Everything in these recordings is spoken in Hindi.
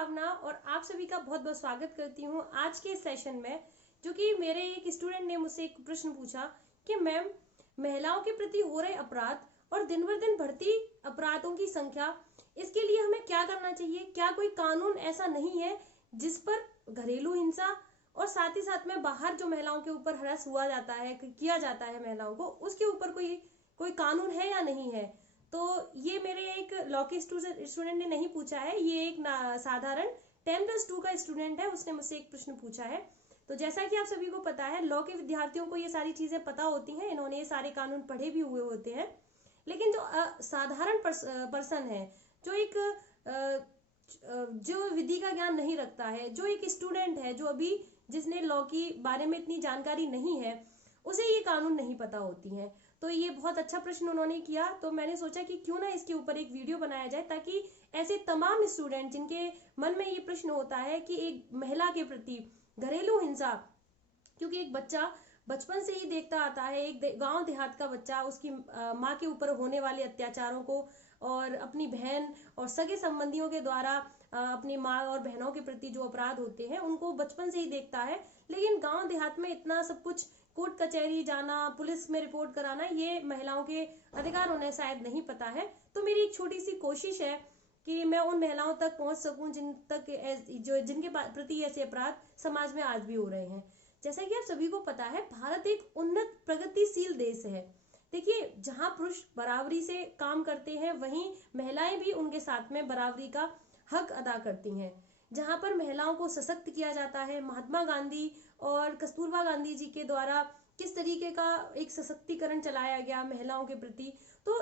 भावना और आप सभी का बहुत बहुत स्वागत करती हूँ आज के सेशन में। जो कि मेरे एक स्टूडेंट ने मुझसे एक प्रश्न पूछा कि मैम, महिलाओं के प्रति हो रहे अपराध और दिन भर दिन बढ़ती अपराधों की संख्या, इसके लिए हमें क्या करना चाहिए? क्या कोई कानून ऐसा नहीं है जिस पर घरेलू हिंसा और साथ ही साथ में बाहर जो महिलाओं के ऊपर हरास हुआ जाता है, किया जाता है महिलाओं को, उसके ऊपर कोई कोई कानून है या नहीं है? तो ये मेरे एक लॉ के स्टूडेंट ने नहीं पूछा है, ये एक साधारण 10+2 का स्टूडेंट है, उसने मुझसे एक प्रश्न पूछा है। तो जैसा कि आप सभी को पता है, लॉ के विद्यार्थियों को ये सारी चीजें पता होती हैं, इन्होंने ये सारे कानून पढ़े भी हुए होते हैं। लेकिन जो साधारण पर्सन है, जो एक जो विधि का ज्ञान नहीं रखता है, जो एक स्टूडेंट है, जो अभी जिसने लॉ की बारे में इतनी जानकारी नहीं है, उसे ये कानून नहीं पता होती हैं। तो ये बहुत अच्छा प्रश्न उन्होंने किया, तो मैंने सोचा कि क्यों ना इसके ऊपर एक वीडियो बनाया जाए, ताकि ऐसे तमाम स्टूडेंट जिनके मन में ये प्रश्न होता है कि एक महिला के प्रति घरेलू हिंसा, क्योंकि एक बच्चा बचपन से ही देखता आता है, एक गांव देहात का बच्चा उसकी माँ के ऊपर होने वाले अत्याचारों को और अपनी बहन और सगे संबंधियों के द्वारा अपनी माँ और बहनों के प्रति जो अपराध होते हैं उनको बचपन से ही देखता है। लेकिन गांव देहात में इतना सब कुछ, कोर्ट कचहरी जाना, पुलिस में रिपोर्ट कराना, ये महिलाओं के अधिकार उन्हें शायद नहीं पता है। तो मेरी एक छोटी सी कोशिश है कि मैं उन महिलाओं तक पहुंच सकूं जिनके प्रति ऐसे अपराध समाज में आज भी हो रहे हैं। जैसा कि आप सभी को पता है, भारत एक उन्नत प्रगतिशील देश है। देखिए, जहां पुरुष बराबरी से काम करते हैं, वहीं महिलाएं भी उनके साथ में बराबरी का हक अदा करती हैं। जहां पर महिलाओं को सशक्त किया जाता है, महात्मा गांधी और कस्तूरबा गांधी जी के द्वारा किस तरीके का एक सशक्तिकरण चलाया गया महिलाओं के प्रति। तो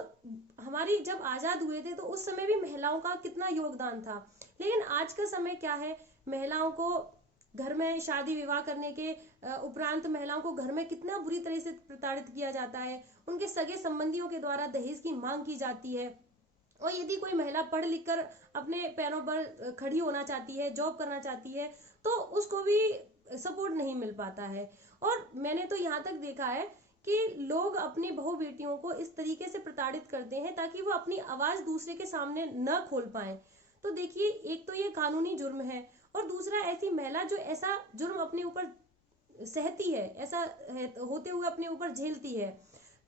हमारी जब आजाद हुए थे तो उस समय भी महिलाओं का कितना योगदान था। लेकिन आज का समय क्या है, महिलाओं को घर में शादी विवाह करने के उपरांत महिलाओं को घर में कितना बुरी तरह से प्रताड़ित किया जाता है। उनके सगे संबंधियों के द्वारा दहेज की मांग की जाती है, और यदि कोई महिला पढ़ लिख कर अपने पैरों पर खड़ी होना चाहती है, जॉब करना चाहती है, तो उसको भी सपोर्ट नहीं मिल पाता है। और मैंने तो यहाँ तक देखा है कि लोग अपनी बहू बेटियों को इस तरीके से प्रताड़ित करते हैं ताकि वो अपनी आवाज दूसरे के सामने न खोल पाए। तो देखिए, एक तो ये कानूनी जुर्म है, और दूसरा ऐसी महिला जो ऐसा जुर्म अपने ऊपर सहती है, ऐसा होते हुए अपने ऊपर झेलती है,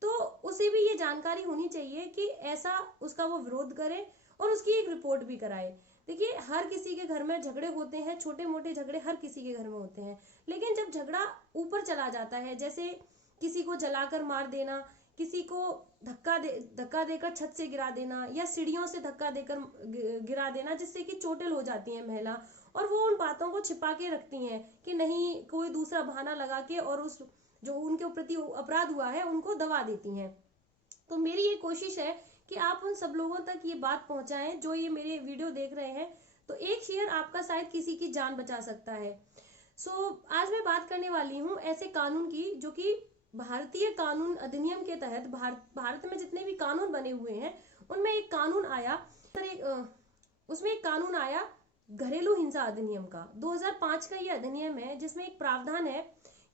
तो उसे भी ये जानकारी होनी चाहिए कि ऐसा उसका वो विरोध करे और उसकी एक रिपोर्ट भी कराए। देखिए, हर किसी के घर में झगड़े होते हैं, छोटे मोटे झगड़े हर किसी के घर में होते हैं। लेकिन जब झगड़ा ऊपर चला जाता है, जैसे किसी को जलाकर मार देना, किसी को धक्का देकर छत से गिरा देना, या सीढ़ियों से धक्का देकर गिरा देना, जिससे कि चोटिल हो जाती है महिला, और वो उन बातों को छिपा के रखती हैं कि नहीं, कोई दूसरा बहाना लगा के और उस जो उनके प्रति अपराध हुआ है उनको दबा देती हैं। तो मेरी ये कोशिश है कि आप उन सब लोगों तक ये बात पहुंचाएं जो ये मेरे वीडियो देख रहे हैं। तो एक शेयर आपका शायद किसी की जान बचा सकता है। आज मैं बात करने वाली हूँ ऐसे कानून की, जो कि भारतीय कानून अधिनियम के तहत भारत में जितने भी कानून बने हुए हैं उनमें एक कानून आया, उसमें एक कानून आया घरेलू हिंसा अधिनियम का। 2005 का ये अधिनियम है, जिसमें एक प्रावधान है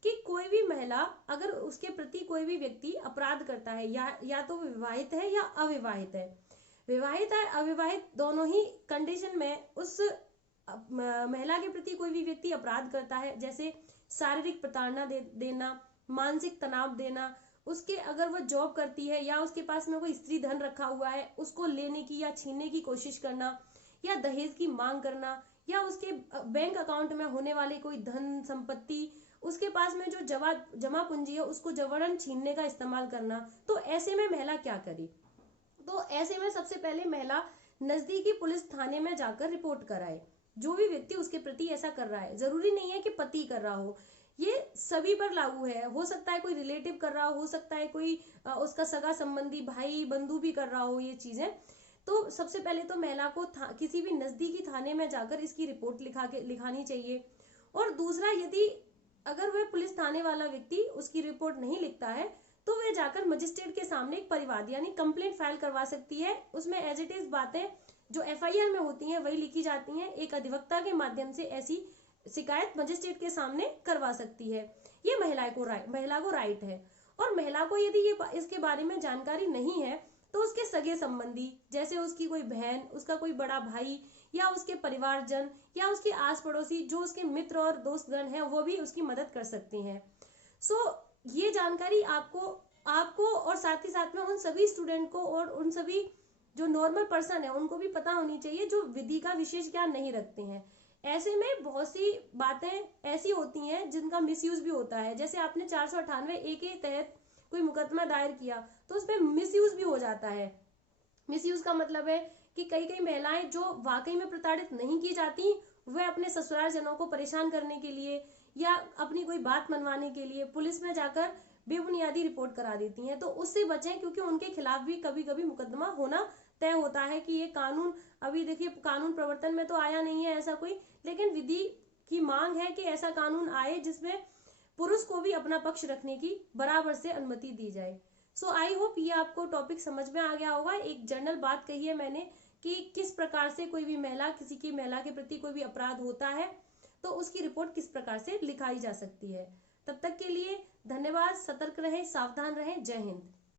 कि कोई भी महिला, अगर उसके प्रति कोई भी व्यक्ति अपराध करता है, या तो विवाहित है या अविवाहित है, विवाहित है अविवाहित दोनों ही कंडीशन में उस महिला के प्रति कोई भी व्यक्ति अपराध करता है, जैसे शारीरिक प्रताड़ना देना, मानसिक तनाव देना, उसके अगर वो जॉब करती है या उसके पास में कोई स्त्री धन रखा हुआ है उसको लेने की या छीनने की कोशिश करना, या दहेज की मांग करना, या उसके बैंक अकाउंट में होने वाले कोई धन संपत्ति, उसके पास में जो जमा पूंजी है उसको जबरन छीनने का इस्तेमाल करना। तो ऐसे में महिला क्या करे? तो ऐसे में सबसे पहले महिला नजदीकी पुलिस थाने में जाकर रिपोर्ट कराए। जो भी व्यक्ति उसके प्रति ऐसा कर रहा है, जरूरी नहीं है कि पति कर रहा हो, ये सभी पर लागू है। हो सकता है कोई रिलेटिव कर रहा हो सकता है कोई उसका सगा संबंधी भाई बंधु भी कर रहा हो ये चीजें। तो सबसे पहले तो महिला को किसी भी नजदीकी थाने में जाकर इसकी रिपोर्ट लिखानी चाहिए। और दूसरा, यदि अगर वह पुलिस थाने वाला व्यक्ति उसकी रिपोर्ट नहीं लिखता है, तो वह जाकर मजिस्ट्रेट के सामने एक परिवाद यानी कंप्लेंट फाइल करवा सकती है। उसमें एज इट इज बातें जो एफआईआर में होती हैं वही लिखी जाती हैं। एक अधिवक्ता के माध्यम से ऐसी शिकायत मजिस्ट्रेट के सामने करवा सकती है। ये महिला को राइट है। और महिला को यदि ये इसके बारे में जानकारी नहीं है, तो उसके सगे संबंधी, जैसे उसकी कोई बहन, उसका कोई बड़ा भाई, या उसके परिवारजन या उसके आस पड़ोसी जो उसके मित्र और दोस्तगण हैं वो भी उसकी मदद कर सकते हैं। सो ये जानकारी आपको और साथ ही साथ में उन सभी स्टूडेंट को और उन सभी जो नॉर्मल पर्सन है उनको भी पता होनी चाहिए जो विधि का विशेष ज्ञान नहीं रखते हैं। ऐसे में बहुत सी बातें ऐसी होती हैं जिनका मिसयूज भी होता है। जैसे आपने 498A के तहत कोई मुकदमा दायर किया तो उसमें मिसयूज भी हो जाता है। मिसयूज का मतलब है कि कई कई महिलाएं जो वाकई में प्रताड़ित नहीं की जाती वह अपने ससुराल जनों को परेशान करने के लिए या अपनी कोई बात मनवाने के लिए पुलिस में जाकर बेबुनियादी रिपोर्ट करा देती हैं। तो उससे बचें, क्योंकि उनके खिलाफ भी कभी कभी मुकदमा होना तय होता है कि ये कानून, अभी देखिए कानून प्रवर्तन में तो आया नहीं है ऐसा कोई, लेकिन विधि की मांग है कि ऐसा कानून आए जिसमें पुरुष को भी अपना पक्ष रखने की बराबर से अनुमति दी जाए। सो आई होप ये आपको टॉपिक समझ में आ गया होगा। एक जनरल बात कही है मैंने कि किस प्रकार से कोई भी महिला, किसी की महिला के प्रति कोई भी अपराध होता है तो उसकी रिपोर्ट किस प्रकार से लिखाई जा सकती है। तब तक के लिए धन्यवाद। सतर्क रहें, सावधान रहें। जय हिंद।